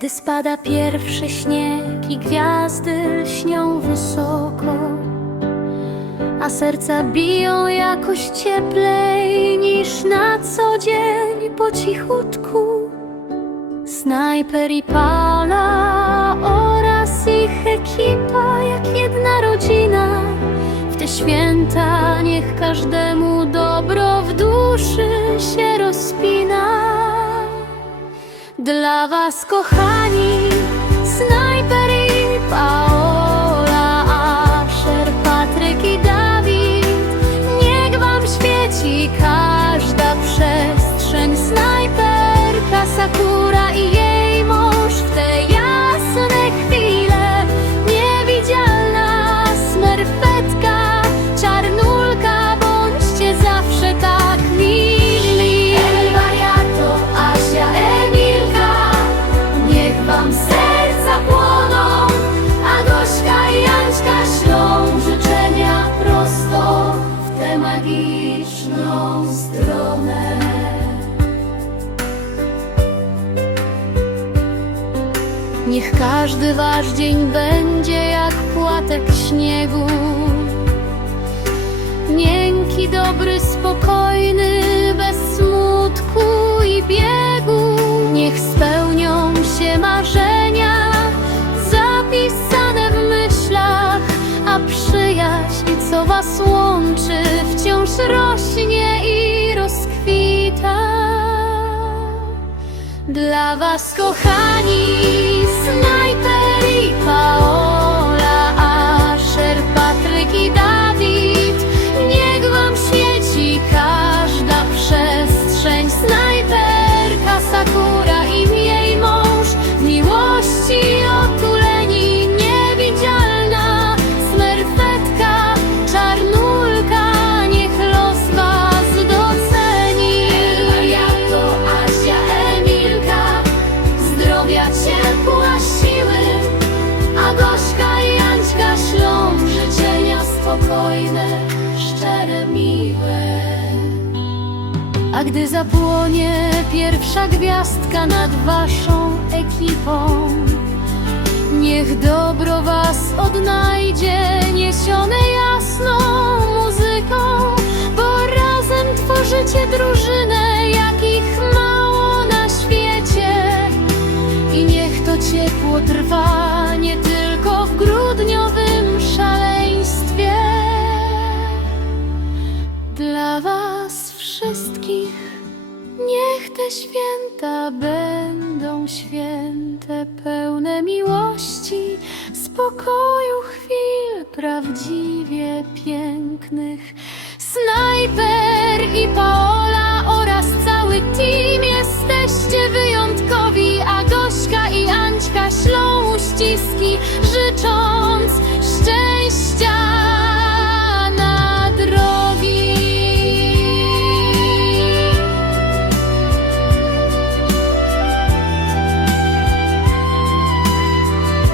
Gdy spada pierwszy śnieg i gwiazdy śnią wysoko, a serca biją jakoś cieplej niż na co dzień po cichutku. Snajper i Paula oraz ich ekipa jak jedna rodzina. W te święta niech każdemu dobro w duszy się rozpina. Dla was kochani, snajper i Paola, Asher, Patryk i Dawid, niech wam świeci każda przestrzeń. Snajperka Sakura i stronę. Niech każdy wasz dzień będzie jak płatek śniegu. Miękki, dobry, spokojny, bez smutku i biegu. Niech spełnią się marzenia zapisane w myślach, a przyjaźń, co was łączy, wciąż rośnie i rozkwita. Dla was kochani Snajper i Paola Asher, Patryk i Dawid szczere, miłe. A gdy zapłonie pierwsza gwiazdka nad waszą ekipą Niech dobro was odnajdzie niesione jasną muzyką Bo razem tworzycie drużynę, jakich mało na świecie. I niech to ciepło trwa nie tylko święta będą święte, pełne miłości, spokoju, chwil prawdziwie pięknych. Snajper i Paola oraz cały team